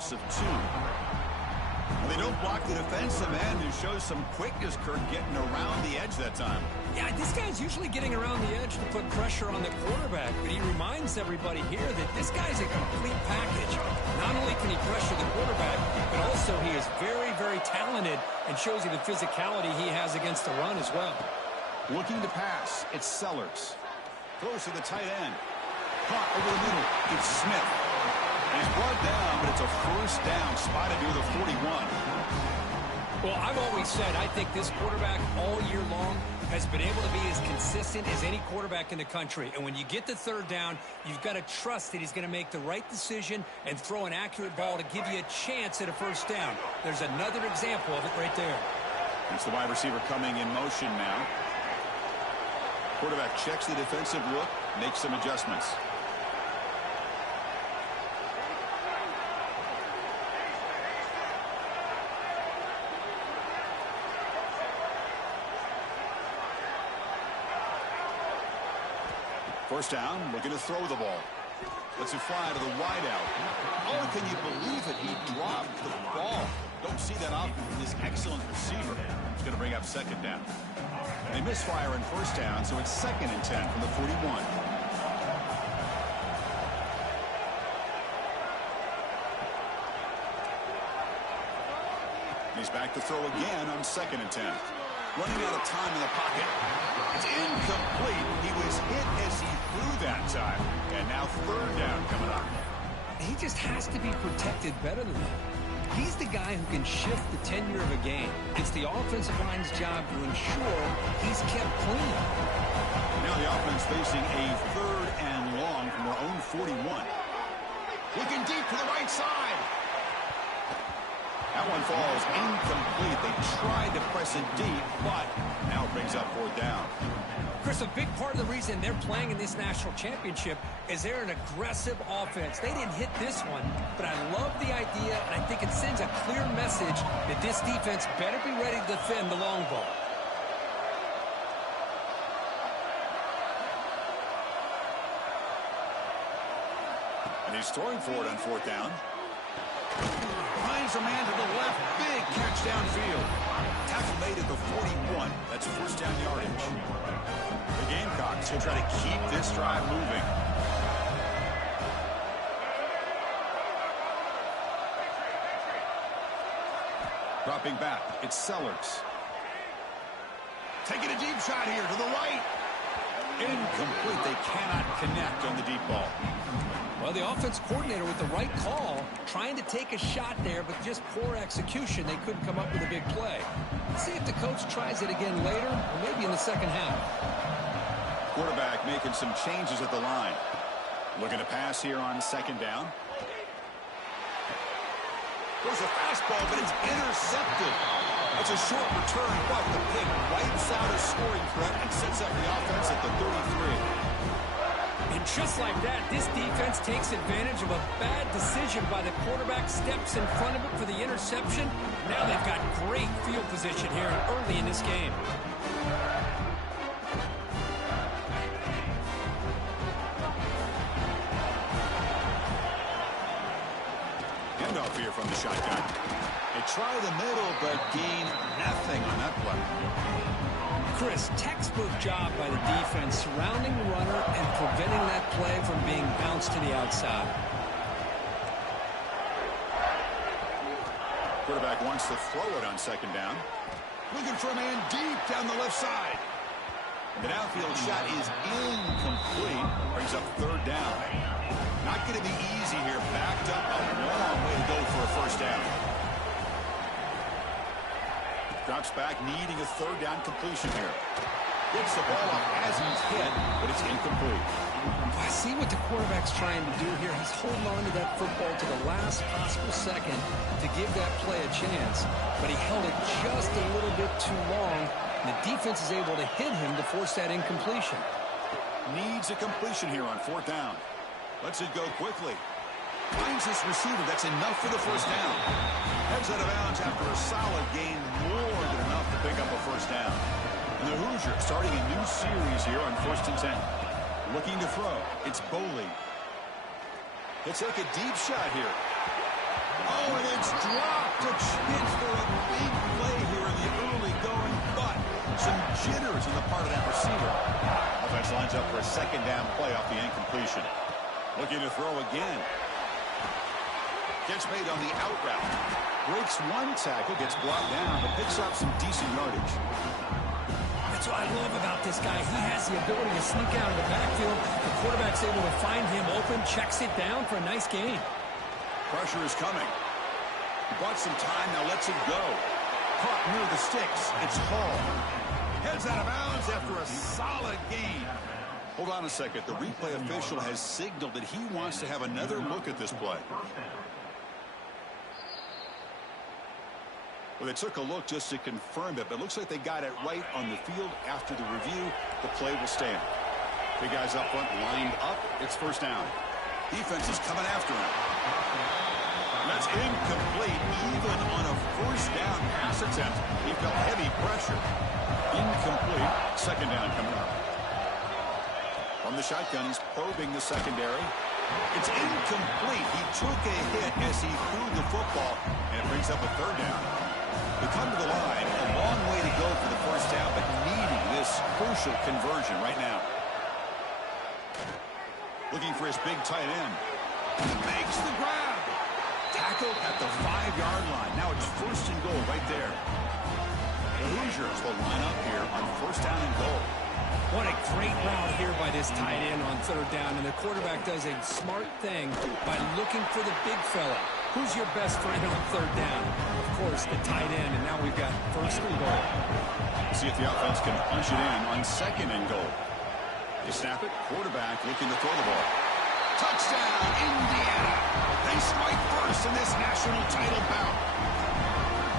loss of 2. They don't block the defensive end and show some quickness, Kirk, getting around the edge that time. Yeah, this guy's usually getting around the edge to put pressure on the quarterback, but he reminds everybody here that this guy's a complete package. Not only can he pressure the quarterback, but also he is very, very talented and shows you the physicality he has against the run as well. Looking to pass, it's Sellers. Throws to the tight end. Caught over the middle. It's Smith. And he's brought down, but it's a first down spotted near the 41. Well, I've always said I think this quarterback all year long has been able to be as consistent as any quarterback in the country. And when you get the third down, you've got to trust that he's going to make the right decision and throw an accurate ball to give you a chance at a first down. There's another example of it right there. It's the wide receiver coming in motion now. Quarterback checks the defensive look, makes some adjustments. First down, looking to throw the ball. Lets it fly to the wideout. Oh, can you believe it? He dropped the ball. Don't see that often from this excellent receiver. He's going to bring up second down. They misfire in first down, so it's 2nd and 10 from the 41. He's back to throw again on 2nd and 10. Running out of time in the pocket. It's incomplete. He was hit as he threw that time. And now third down coming up. He just has to be protected better than that. He's the guy who can shift the tenure of a game. It's the offensive line's job to ensure he's kept clean. Now the offense facing a 3rd and long from their own 41. Looking deep to the right side. That one falls incomplete. They tried to press it deep, but now it brings up 4th down. Chris, a big part of the reason they're playing in this national championship is they're an aggressive offense. They didn't hit this one, but I love the idea, and I think it sends a clear message that this defense better be ready to defend the long ball. And he's throwing for it on 4th down. Finds a man to the left. Big catch downfield. Tackle made at the 41. That's first down yardage. The Gamecocks will try to keep this drive moving. Dropping back, it's Sellers. Taking a deep shot here to the right. Incomplete. They cannot connect on the deep ball. Well, the offense coordinator with the right call, trying to take a shot there, but just poor execution. They couldn't come up with a big play. Let's see if the coach tries it again later, or maybe in the second half. Quarterback making some changes at the line. Looking to pass here on 2nd down. There's a fastball, but it's intercepted. It's a short return, but the pick wipes out a scoring threat and sets up the offense at the 33. And just like that, this defense takes advantage of a bad decision by the quarterback, steps in front of it for the interception. Now they've got great field position here early in this game. Handoff here from the shotgun. They try the middle, but gain nothing on that play. Chris, textbook job by the defense surrounding the runner and preventing that play from being bounced to the outside. Quarterback wants to throw it on 2nd down. Looking for a man deep down the left side. The downfield shot is incomplete. Brings up 3rd down. Not going to be easy here. Backed up a long way to go for a first down. Drops back, needing a 3rd down completion here. Gets the ball off as he's hit, but it's incomplete. I see what the quarterback's trying to do here. He's holding on to that football to the last possible second to give that play a chance. But he held it just a little bit too long, and the defense is able to hit him to force that incompletion. Needs a completion here on 4th down. Lets it go quickly. Finds this receiver. That's enough for the first down. Heads out of bounds after a solid gain, more than enough to pick up a first down. And the Hoosiers starting a new series here on 1st and 10. Looking to throw. It's Boley. He'll take a deep shot here. Oh, and it's dropped. A chance for a big play here in the early going, but some jitters on the part of that receiver. Offense lines up for a second down play off the incompletion. Looking to throw again. Catch made on the out route. Breaks one tackle, gets brought down, but picks up some decent yardage. That's what I love about this guy. He has the ability to sneak out of the backfield. The quarterback's able to find him open, checks it down for a nice gain. Pressure is coming. He bought some time, now lets it go. Caught near the sticks. It's Hall. Heads out of bounds after a solid gain. Hold on a second. The replay official has signaled that he wants to have another look at this play. Well, they took a look just to confirm it, but it looks like they got it right on the field. After the review, the play will stand. Big guys up front lined up. It's first down. Defense is coming after him. That's incomplete, even on a first down pass attempt. He felt heavy pressure. Incomplete. Second down coming up. From the shotgun, he's probing the secondary. It's incomplete. He took a hit as he threw the football, and it brings up a third down. They come to the line, a long way to go for the first down, but needing this crucial conversion right now. Looking for his big tight end. He makes the grab. Tackle at the 5-yard line. Now it's first and goal right there. The Hoosiers will line up here on first down and goal. What a great route here by this tight end on third down, and the quarterback does a smart thing by looking for the big fella. Who's your best friend on third down? Of course, the tight end, and now we've got first and goal. See if the offense can punch it in on second and goal. They snap it, quarterback looking to throw the ball. Touchdown, Indiana! They strike first in this national title bout.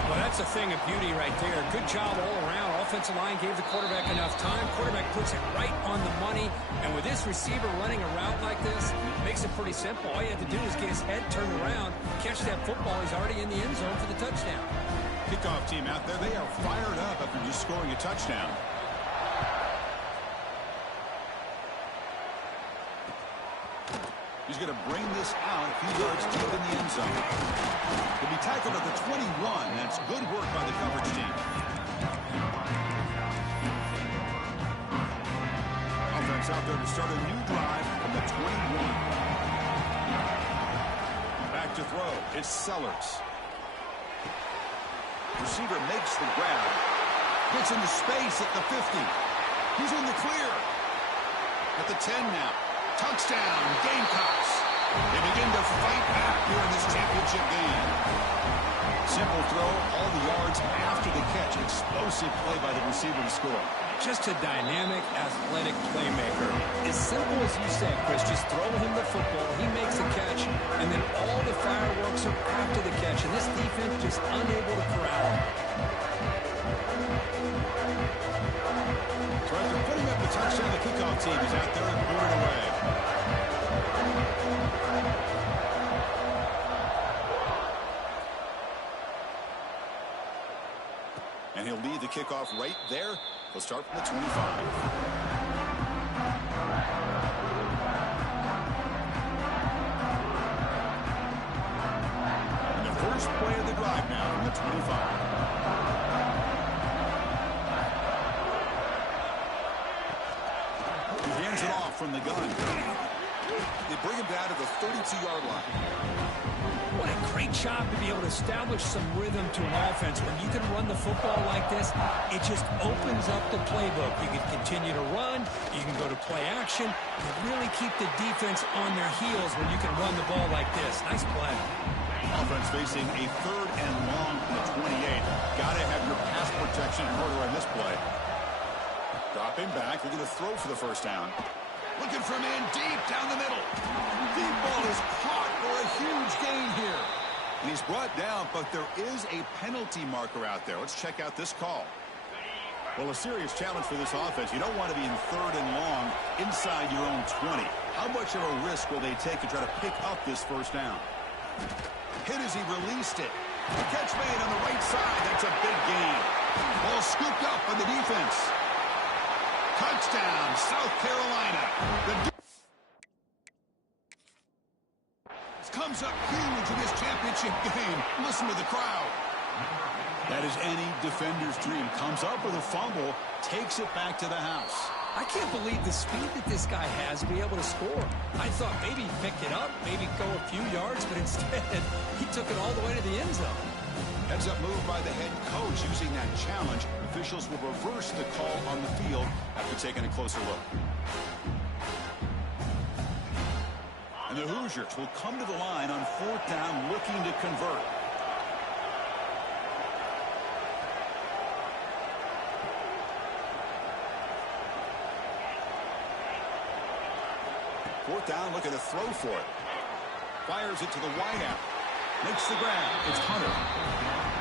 Well, that's a thing of beauty right there. Good job all around. Offensive line gave the quarterback enough time. Quarterback puts it right on the money. And with this receiver running a route like this, makes it pretty simple. All you have to do is get his head turned around, catch that football. He's already in the end zone for the touchdown. Kickoff team out there. They are fired up after just scoring a touchdown. He's going to bring this out a few yards deep in the end zone. He'll be tackled at the 21. That's good work by the coverage team. Offense out there to start a new drive from the 21. Back to throw. It's Sellers. Receiver makes the grab. Gets into space at the 50. He's in the clear. At the 10 now. Touchdown, Gamecocks. They begin to fight back here in this championship game. Simple throw, all the yards after the catch. Explosive play by the receiver to score. Just a dynamic, athletic playmaker. As simple as you said, Chris, just throw him the football, he makes a catch, and then all the fireworks are after the catch, and this defense just unable to corral him. So after putting up the touchdown, the kickoff team is out there and booted away. And he'll lead the kickoff right there. He'll start from the 25. And the first play of the drive now from the 25. He hands it off from the gun. They bring him down to the 32-yard line. What a great job to be able to establish some rhythm to an offense. When you can run the football like this, it just opens up the playbook. You can continue to run. You can go to play action. You really keep the defense on their heels when you can run the ball like this. Nice play. Offense facing a third and long from the 28. Got to have your pass protection in order on this play. Dropping back. They're going to throw for the first down. Looking for a man deep down the middle. Deep ball is caught for a huge gain here. And he's brought down, but there is a penalty marker out there. Let's check out this call. Well, a serious challenge for this offense. You don't want to be in third and long inside your own 20. How much of a risk will they take to try to pick up this first down? Hit as he released it. The catch made on the right side. That's a big gain. Ball scooped up by the defense. Touchdown, South Carolina. This comes up huge in this championship game. Listen to the crowd. That is any defender's dream. Comes up with a fumble, takes it back to the house. I can't believe the speed that this guy has to be able to score. I thought maybe he'd pick it up, maybe go a few yards, but instead he took it all the way to the end zone. Heads up move by the head coach using that challenge. Officials will reverse the call on the field after taking a closer look. And the Hoosiers will come to the line on 4th down looking to convert. Fourth down, looking to throw for it. Fires it to the wideout. Makes the grab. It's Hunter.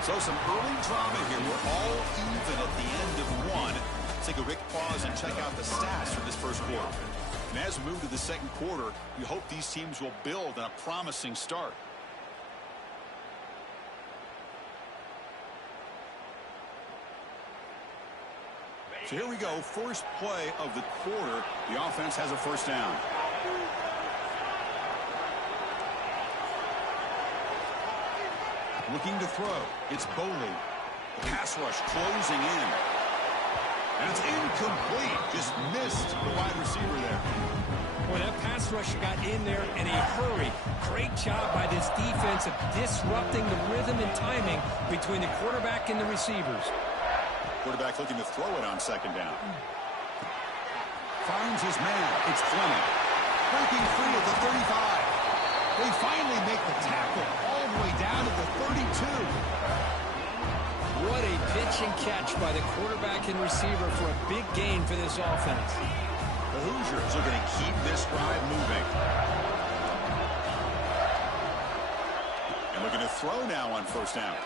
So some early drama here. We're all even at the end of one. Let's take a quick pause and check out the stats for this first quarter. And as we move to the second quarter, we hope these teams will build on a promising start. So here we go. First play of the quarter. The offense has a first down. Looking to throw. It's Boley. The pass rush closing in. And it's incomplete. Just missed the wide receiver there. Boy, that pass rush got in there in a hurry. Great job by this defense of disrupting the rhythm and timing between the quarterback and the receivers. Quarterback looking to throw it on second down. Finds his man. It's Fleming. Breaking free at the 35. They finally make the tackle all the way down to the 32. What a pitch and catch by the quarterback and receiver for a big gain for this offense. The Hoosiers are going to keep this drive moving. And looking to throw now on first down.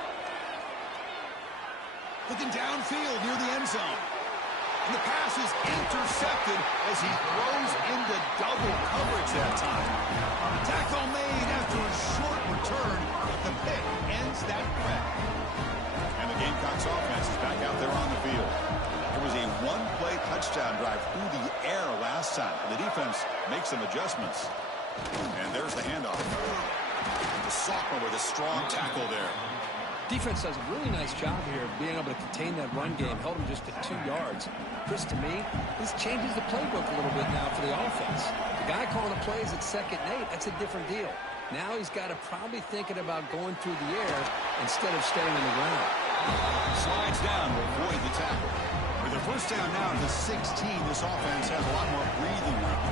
Looking downfield near the end zone. And the pass is intercepted as he throws into double coverage that time. Tackle made after a short return, but the pick ends that threat. And the Gamecocks offense is back out there on the field. There was a one-play touchdown drive through the air last time. The defense makes some adjustments. And there's the handoff. The sophomore with a strong tackle there. Defense does a really nice job here of being able to contain that run game. Held him just at 2 yards. Chris, to me, this changes the playbook a little bit now for the offense. The guy calling the plays at 2nd and 8, that's a different deal. Now he's got to probably thinking about going through the air instead of staying on the ground. Slides down to avoid the tackle. With a first down now to the 16, this offense has a lot more breathing room.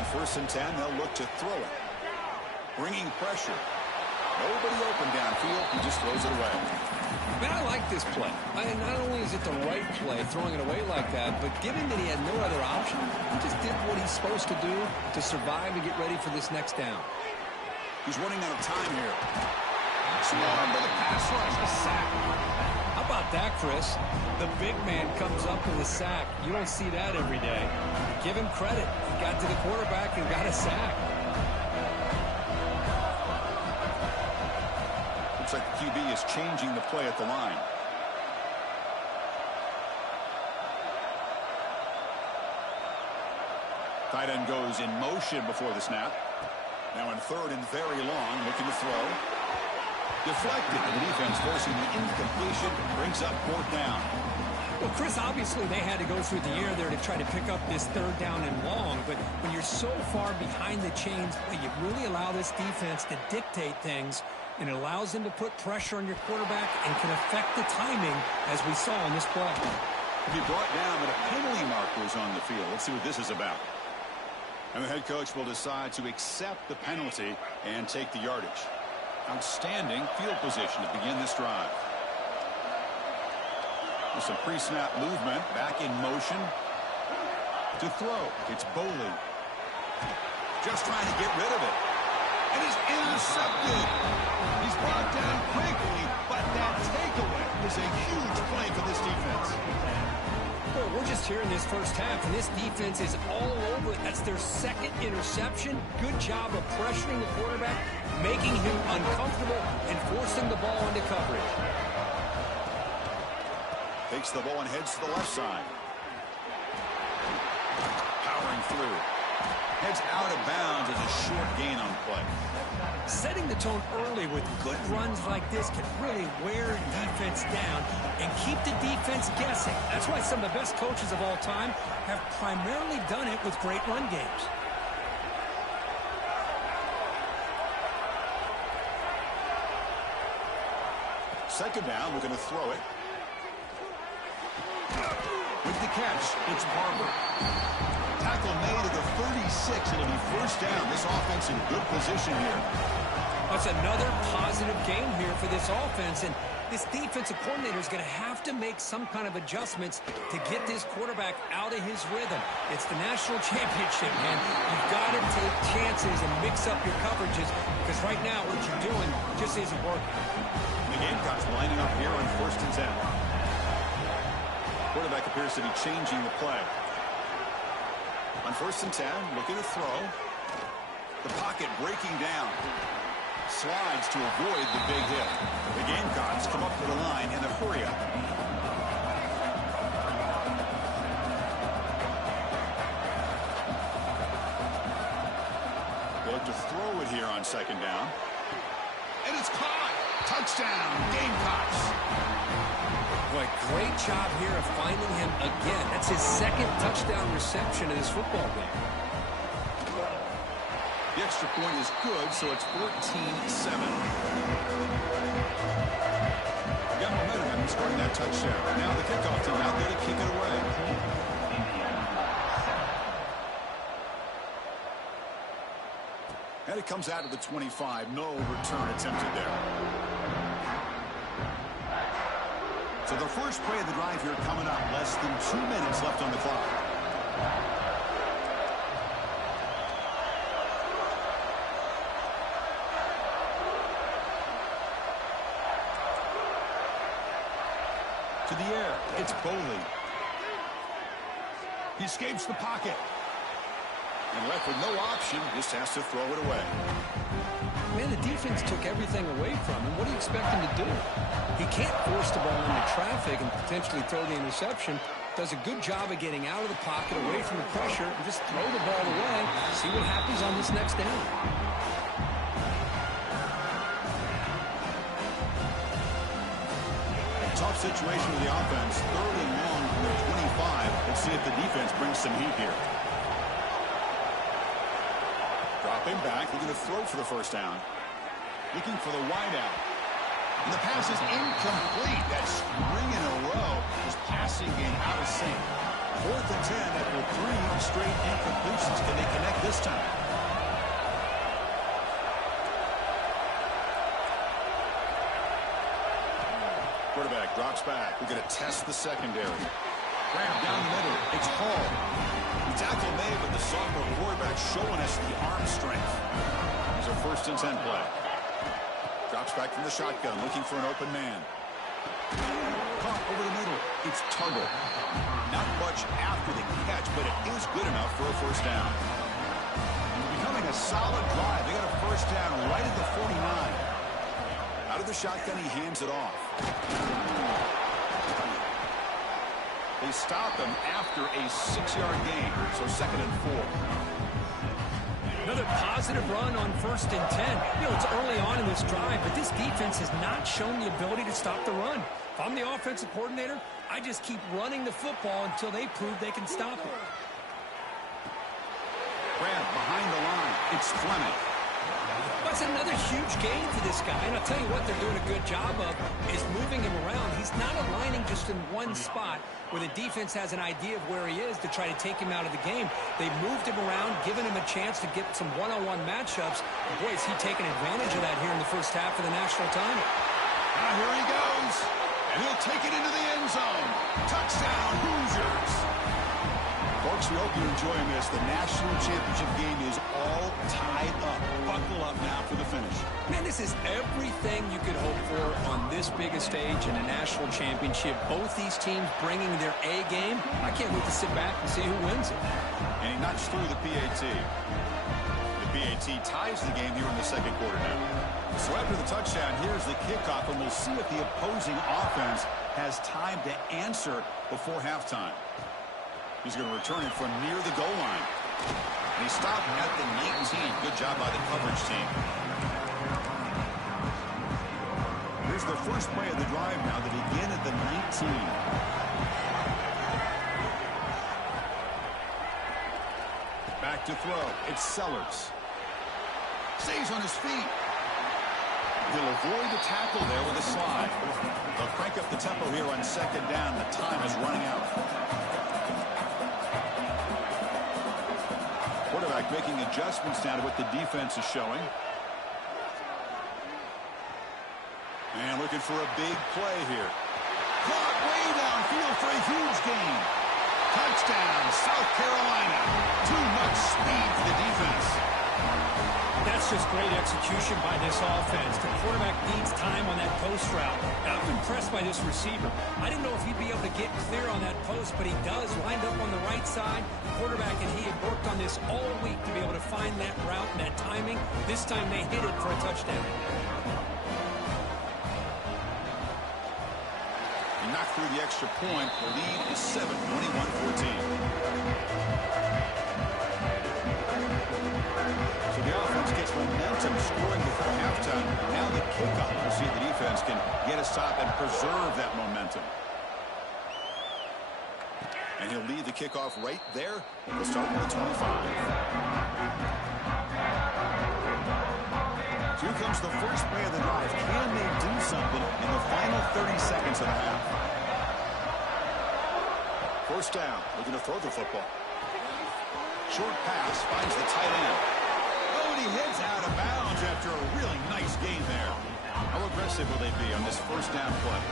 On 1st and 10, they'll look to throw it. Bringing pressure. Nobody open downfield. He just throws it away. Man, I like this play. Not only is it the right play, throwing it away like that, but given that he had no other option, he just did what he's supposed to do to survive and get ready for this next down. He's running out of time here. Swarmed by the pass rush, a sack. How about that, Chris? The big man comes up with a sack. You don't see that every day. Give him credit. He got to the quarterback and got a sack. Looks like the QB is changing the play at the line. Tight end goes in motion before the snap. Now in 3rd and very long, looking to throw. Deflected, and the defense forcing the incompletion, brings up 4th down. Well, Chris, obviously they had to go through the air there to try to pick up this 3rd down and long, but when you're so far behind the chains, you really allow this defense to dictate things, and it allows them to put pressure on your quarterback and can affect the timing, as we saw in this play. He brought down, but a penalty marker is on the field. Let's see what this is about. And the head coach will decide to accept the penalty and take the yardage. Outstanding field position to begin this drive. With some pre-snap movement, back in motion. To throw, it's Boley. Just trying to get rid of it. And he's intercepted. He's brought down quickly, but that takeaway is a huge play for this defense. Well, we're just here in this first half, and this defense is all over it. That's their 2nd interception. Good job of pressuring the quarterback, making him uncomfortable, and forcing the ball into coverage. Takes the ball and heads to the left side. Powering through. Heads out of bounds as a short gain on play. Setting the tone early with good runs like this can really wear defense down and keep the defense guessing. That's why some of the best coaches of all time have primarily done it with great run games. Second down, we're going to throw it. With the catch, it's Barber. Tackle made at the 36. It'll be first down. This offense in good position here. That's another positive game here for this offense, and this defensive coordinator is going to have to make some kind of adjustments to get this quarterback out of his rhythm. It's the national championship, man. You've got to take chances and mix up your coverages, because right now what you're doing just isn't working. The Gamecocks lining up here on 1st and 10. Quarterback appears to be changing the play. On 1st and 10, looking to throw. The pocket breaking down. Slides to avoid the big hit. The Gamecocks come up to the line in a hurry-up. They look to throw it here on 2nd down. And it's caught! Touchdown, Gamecocks! Boy, great job here of finding him again. That's his 2nd touchdown reception in this football game. The extra point is good, so it's 14-7. Got momentum after scoring that touchdown. Now the kickoff team out there to kick it away. And it comes out of the 25. No return attempted there. So the first play of the drive here coming up. Less than 2 minutes left on the clock. To the air, it's Boley. He escapes the pocket. And left with no option, just has to throw it away. Man, the defense took everything away from him. What do you expect him to do? He can't force the ball into traffic and potentially throw the interception. Does a good job of getting out of the pocket, away from the pressure, and just throw the ball away. See what happens on this next down. Tough situation with the offense. 3rd and long from the 25. Let's see if the defense brings some heat here. Dropping back, looking to throw for the first down. Looking for the wideout. And the pass is incomplete. That's 3 in a row. His passing game out of sync. 4th and 10 after 3 straight incompletions. Can they connect this time? Quarterback drops back. We're going to test the secondary. Grab down the middle. It's Hall. The tackle made, but the sophomore quarterback showing us the arm strength. Here's a 1st and 10 play. Drops back from the shotgun, looking for an open man. Caught over the middle. It's Tuggle. Not much after the catch, but it is good enough for a first down. Becoming a solid drive. They got a first down right at the 49. Out of the shotgun, he hands it off. They stop him after a 6-yard gain, so 2nd and 4. Another positive run on 1st and 10. You know, it's early on in this drive, but this defense has not shown the ability to stop the run. If I'm the offensive coordinator, I just keep running the football until they prove they can stop it. Grab behind the line. It's Fleming. That's another huge gain for this guy. And I'll tell you what they're doing a good job of is moving him around. He's not aligning just in one spot where the defense has an idea of where he is to try to take him out of the game. They moved him around, given him a chance to get some one-on-one matchups. And boy, is he taking advantage of that here in the first half of the national title. Now here he goes. And he'll take it into the end zone. Touchdown, Hoosiers. Folks, we hope you're enjoying this. The national championship game is all tied up. Buckle up now for the finish. Man, this is everything you could hope for on this biggest stage in a national championship. Both these teams bringing their A game. I can't wait to sit back and see who wins it. And he knocks through the PAT. The PAT ties the game here in the 2nd quarter now. So after the touchdown, here's the kickoff, and we'll see if the opposing offense has time to answer before halftime. He's going to return it from near the goal line. And he stopped at the 19. Good job by the coverage team. Here's the first play of the drive now. They begin at the 19. Back to throw. It's Sellers. Stays on his feet. He'll avoid the tackle there with a slide. They'll crank up the tempo here on second down. The time is running out. Quarterback making adjustments now to what the defense is showing. And looking for a big play here. Caught way downfield for a huge gain. Touchdown, South Carolina. Too much speed for the defense. That's just great execution by this offense. The quarterback needs time on that post route. Now, I'm impressed by this receiver. I didn't know if he'd be able to get clear on that post, but he does. Lined up on the right side. The quarterback and he had worked on this all week to be able to find that route and that timing. This time they hit it for a touchdown. He knocked through the extra point. The lead is 7, 21-14. So the offense gets momentum scoring before halftime. Now the kickoff. We'll see if the defense can get a stop and preserve that momentum. And he'll lead the kickoff right there. He'll start with the 25. So here comes the first play of the drive. Can they do something in the final 30 seconds of the half? First down. Looking to throw the football. Short pass finds the tight end. Oh, and he heads out of bounds after a really nice gain there. How aggressive will they be on this first down play?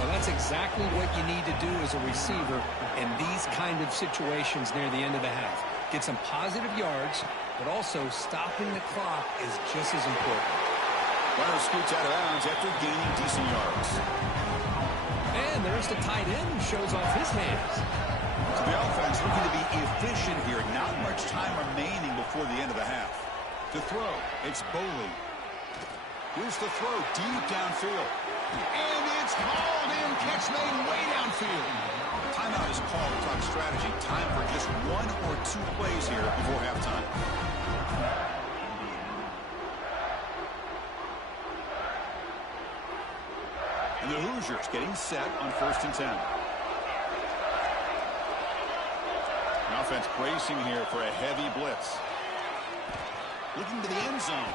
Well, that's exactly what you need to do as a receiver in these kind of situations near the end of the half. Get some positive yards, but also stopping the clock is just as important. Runner scoots out of bounds after gaining decent yards. And there's the tight end who shows off his hands. So the offense looking to be efficient here. Not much time remaining before the end of the half. To throw, it's Boley. Here's the throw deep downfield. And it's hauled in. Catch made way downfield. Timeout is called to talk strategy. Time for just 1 or 2 plays here before halftime. And the Hoosiers getting set on 1st and 10. The offense bracing here for a heavy blitz. Looking to the end zone.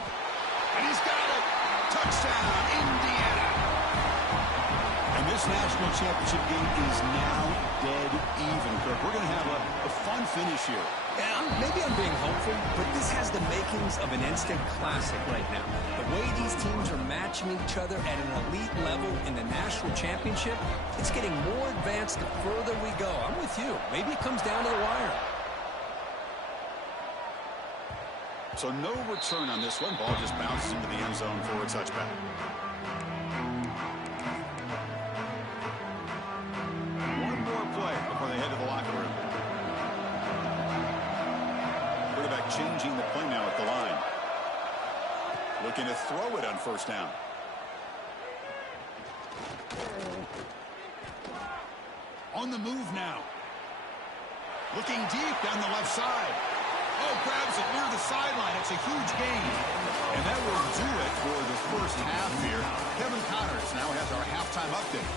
And he's got it. Touchdown, Indiana. And this national championship game is now dead even, Kirk. We're going to have a fun finish here. Yeah, maybe I'm being hopeful, but this has the makings of an instant classic right now. The way these teams are matching each other at an elite level in the national championship, it's getting more advanced the further we go. I'm with you. Maybe it comes down to the wire. So no return on this one. Ball just bounces into the end zone for a touchback. One more play before they head to the locker room. Quarterback changing the play now at the line. Looking to throw it on 1st down. On the move now. Looking deep down the left side. Oh, grabs it near the sideline. It's a huge gain. And that will do it for the first half here. Kevin Connors now has our halftime update.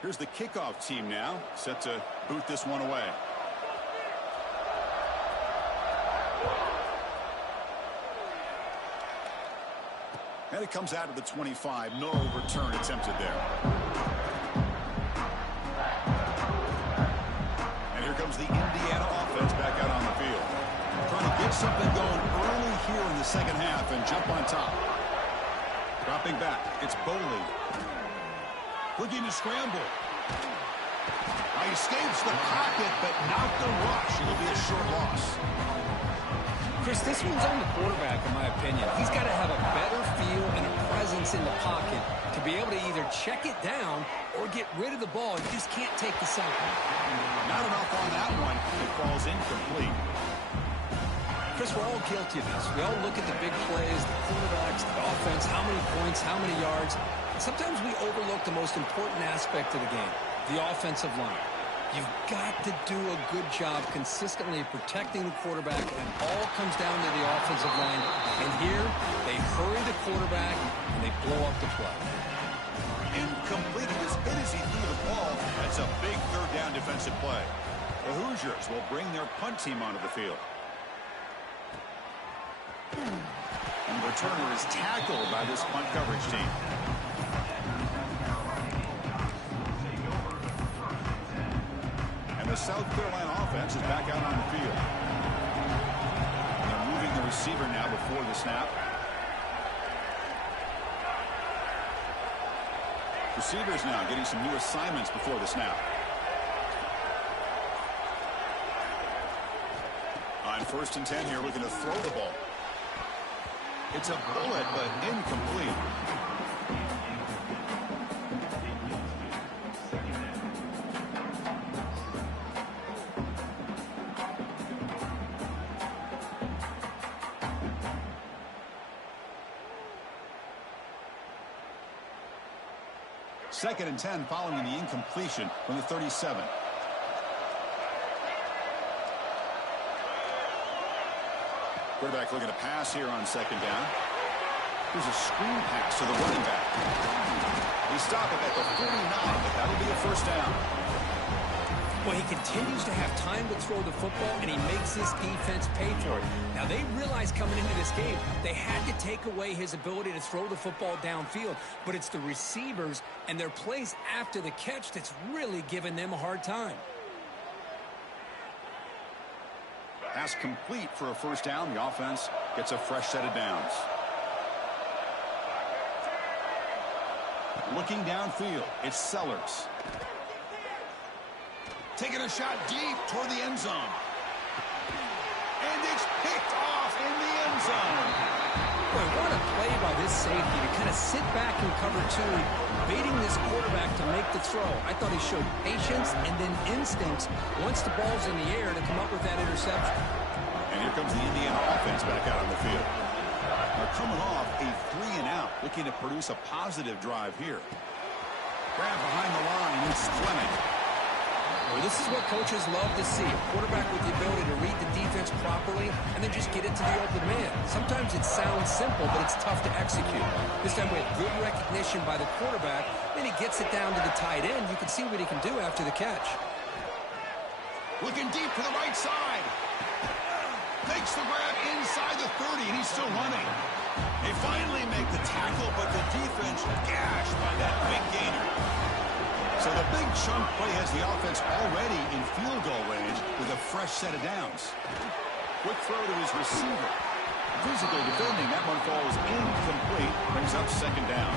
Here's the kickoff team now, set to boot this one away. And it comes out of the 25. No return attempted there. And here comes the Indiana offense back out on the field. Trying to get something going early here in the second half and jump on top. Dropping back, it's Boley. Looking to scramble. He escapes the pocket, but not the rush. It'll be a short loss. Chris, this one's on the quarterback, in my opinion. He's got to have a better feel and a presence in the pocket to be able to either check it down or get rid of the ball. You just can't take the sack. Not enough on that one. It falls incomplete. Chris, we're all guilty of this. We all look at the big plays, the quarterbacks, the offense, how many points, how many yards. Sometimes we overlook the most important aspect of the game, the offensive line. You've got to do a good job consistently protecting the quarterback, and it all comes down to the offensive line. And here, they hurry the quarterback, and they blow up the play. And completed as good as he threw the ball. That's a big third down defensive play. The Hoosiers will bring their punt team onto the field. And the returner is tackled by this punt coverage team. And the South Carolina offense is back out on the field. They're moving the receiver now before the snap. Receivers now getting some new assignments before the snap. On 1st and 10 here, looking to throw the ball. It's a bullet, but incomplete. Second and 10 following the incompletion from the 37. Quarterback looking to pass here on 2nd down. Here's a screen pass to the running back. They stop it at the 49, but that'll be a 1st down. Well, he continues to have time to throw the football, and he makes his defense pay for it. Now, they realized coming into this game, they had to take away his ability to throw the football downfield. But it's the receivers and their plays after the catch that's really giving them a hard time. Pass complete for a 1st down. The offense gets a fresh set of downs. Looking downfield, it's Sellers. Taking a shot deep toward the end zone. And it's picked off in the end zone. Boy, what a play by this safety to kind of sit back in cover 2, baiting this quarterback to make the throw. I thought he showed patience and then instincts once the ball's in the air to come up with that interception. And here comes the Indiana offense back out on the field. They're coming off a 3-and-out, looking to produce a positive drive here. Grab behind the line, it's Fleming. Well, this is what coaches love to see, a quarterback with the ability to read the defense properly and then just get it to the open man. Sometimes it sounds simple, but it's tough to execute. This time we have good recognition by the quarterback, then he gets it down to the tight end. You can see what he can do after the catch. Looking deep to the right side. Makes the grab inside the 30, and he's still running. They finally make the tackle, but the defense gashed by that big gainer. So the big chunk play has the offense already in field goal range with a fresh set of downs. Quick throw to his receiver. Physically defending, that one falls incomplete, brings up 2nd down.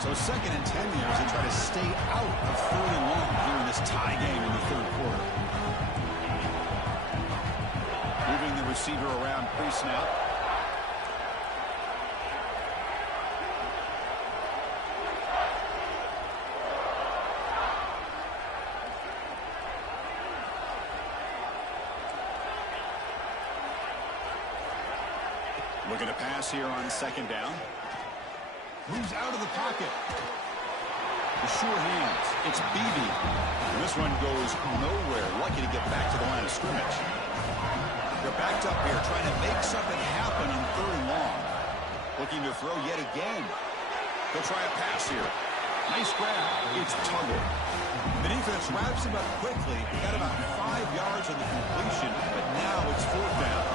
So 2nd and 10 here as they try to stay out of 3rd and long here in this tie game in the 3rd quarter. Moving the receiver around pre-snap. Looking to pass here on 2nd down. Moves out of the pocket. The sure hands. It's Beebe. And this one goes nowhere. Lucky to get back to the line of scrimmage. They're backed up here trying to make something happen on 3rd and long. Looking to throw yet again. They'll try a pass here. Nice grab. It's Tuggle. The defense wraps him up quickly. Got about 5 yards on the completion, but now it's 4th down.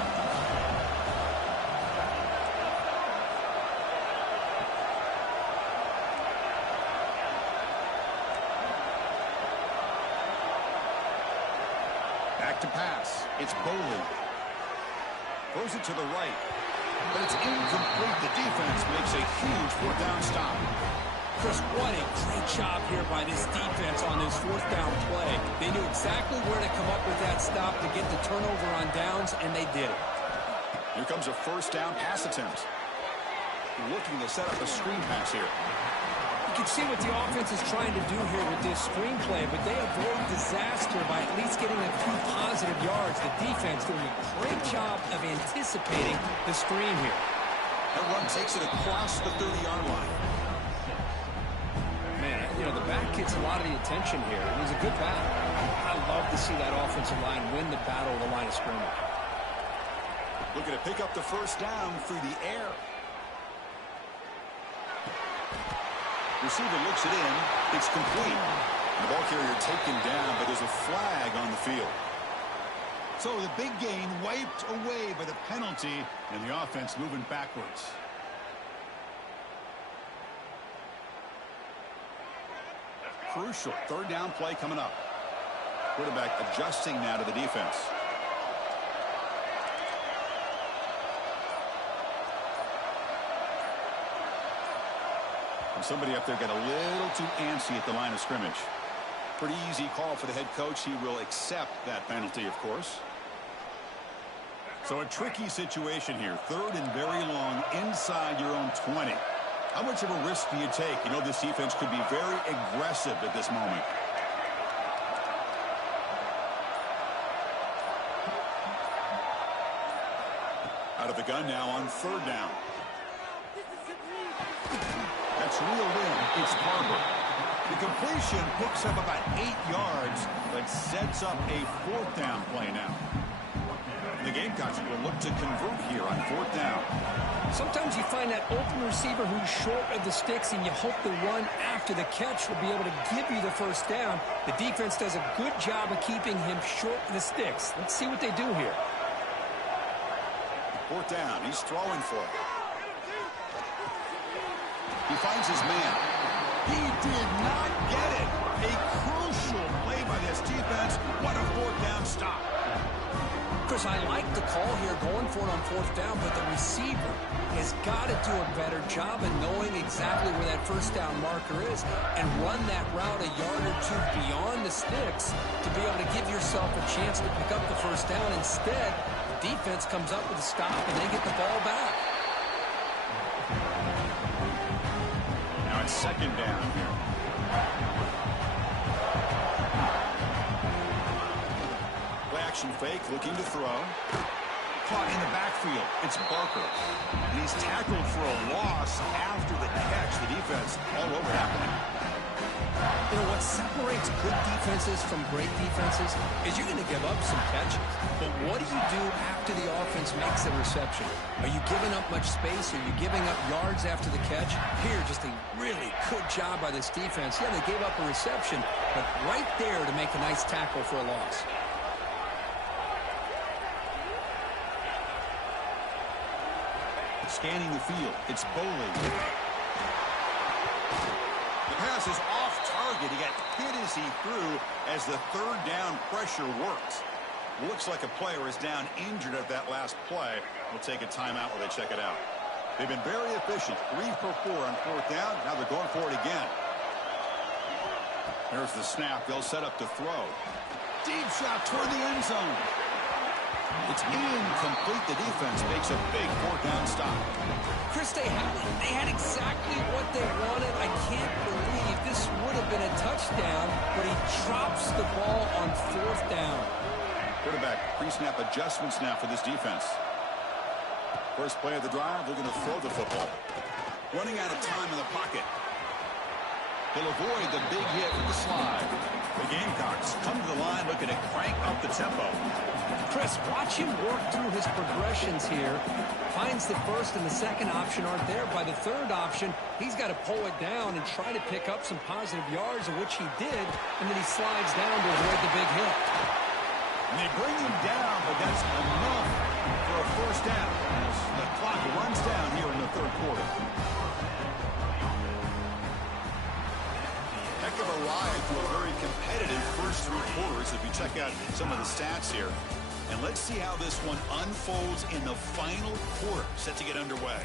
Back to pass. It's Bowley. Throws it to the right. But it's incomplete. The defense makes a huge 4th down stop. Chris, what a great job here by this defense on this 4th down play. They knew exactly where to come up with that stop to get the turnover on downs, and they did it. Here comes a 1st down pass attempt. Looking to set up a screen pass here. can see what the offense is trying to do here with this screenplay, but they avoid disaster by at least getting a few positive yards. The defense doing a great job of anticipating the screen here. That run takes it across the 30-yard line. Man, you know, the back gets a lot of the attention here. It was a good battle. I love to see that offensive line win the battle of the line of scrimmage. Looking to pick up the first down through the air. Receiver looks it in. It's complete. The ball carrier taken down, but there's a flag on the field. So the big gain wiped away by the penalty, and the offense moving backwards. Crucial third down play coming up. Quarterback adjusting now to the defense. And somebody up there got a little too antsy at the line of scrimmage. Pretty easy call for the head coach. He will accept that penalty, of course. So a tricky situation here. Third and very long inside your own 20. How much of a risk do you take? You know, this defense could be very aggressive at this moment. Out of the gun now on third down. That's reeled in. It's Barber. The completion picks up about 8 yards, but sets up a fourth down play now. The Gamecocks will look to convert here on fourth down. Sometimes you find that open receiver who's short of the sticks, and you hope the run after the catch will be able to give you the first down. The defense does a good job of keeping him short of the sticks. Let's see what they do here. Fourth down. He's throwing for it. He finds his man. He did not get it. A crucial play by this defense. What a fourth down stop. Chris, I like the call here going for it on fourth down, but the receiver has got to do a better job of knowing exactly where that first down marker is and run that route a yard or two beyond the sticks to be able to give yourself a chance to pick up the first down. Instead, the defense comes up with a stop and they get the ball back. Now it's second down here. Action fake, looking to throw. Caught in the backfield. It's Barker. And he's tackled for a loss after the catch. The defense all over that one. You know, what separates good defenses from great defenses is you're going to give up some catches. But what do you do after the offense makes a reception? Are you giving up much space? Are you giving up yards after the catch? Here, just a really good job by this defense. Yeah, they gave up a reception, but right there to make a nice tackle for a loss. Scanning the field. It's Boley. The pass is off target. He got hit as he threw as the third down pressure worked. Looks like a player is down injured at that last play. We'll take a timeout while they check it out. They've been very efficient. 3 for 4 on fourth down. Now they're going for it again. There's the snap. They'll set up to throw. Deep shot toward the end zone. It's incomplete. The defense makes a big fourth down stop. Chris, they had exactly what they wanted. I can't believe this would have been a touchdown, but he drops the ball on fourth down. Quarterback pre-snap adjustments now for this defense. First play of the drive, they're going to throw the football. Running out of time in the pocket. He'll avoid the big hit with the slide. The Gamecocks come to the line looking to crank up the tempo. Chris, watch him work through his progressions here. Finds the first and the second option aren't there. By the third option, he's got to pull it down and try to pick up some positive yards, of which he did, and then he slides down to avoid the big hit. And they bring him down, but that's enough for a first down as the clock runs down here in the third quarter. Heck of a ride to a very competitive first 3 quarters if you check out some of the stats here. And let's see how this one unfolds in the final quarter, set to get underway.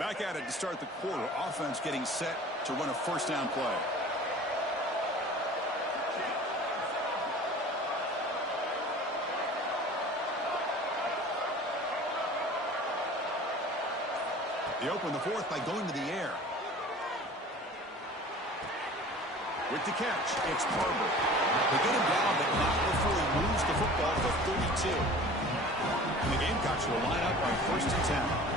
Back at it to start the quarter. Offense getting set to run a first down play. They open the fourth by going to the air. With the catch, it's Barber. They get him down, but not before he moves the football to 32. And the Gamecocks will line up on 1st and 10.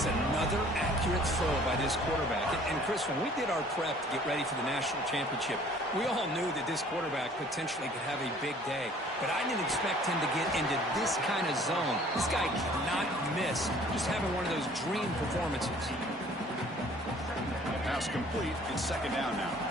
That's another accurate throw by this quarterback. And Chris, when we did our prep to get ready for the national championship, we all knew that this quarterback potentially could have a big day. But I didn't expect him to get into this kind of zone. This guy cannot miss. Just having one of those dream performances. Pass complete. It's 2nd down now.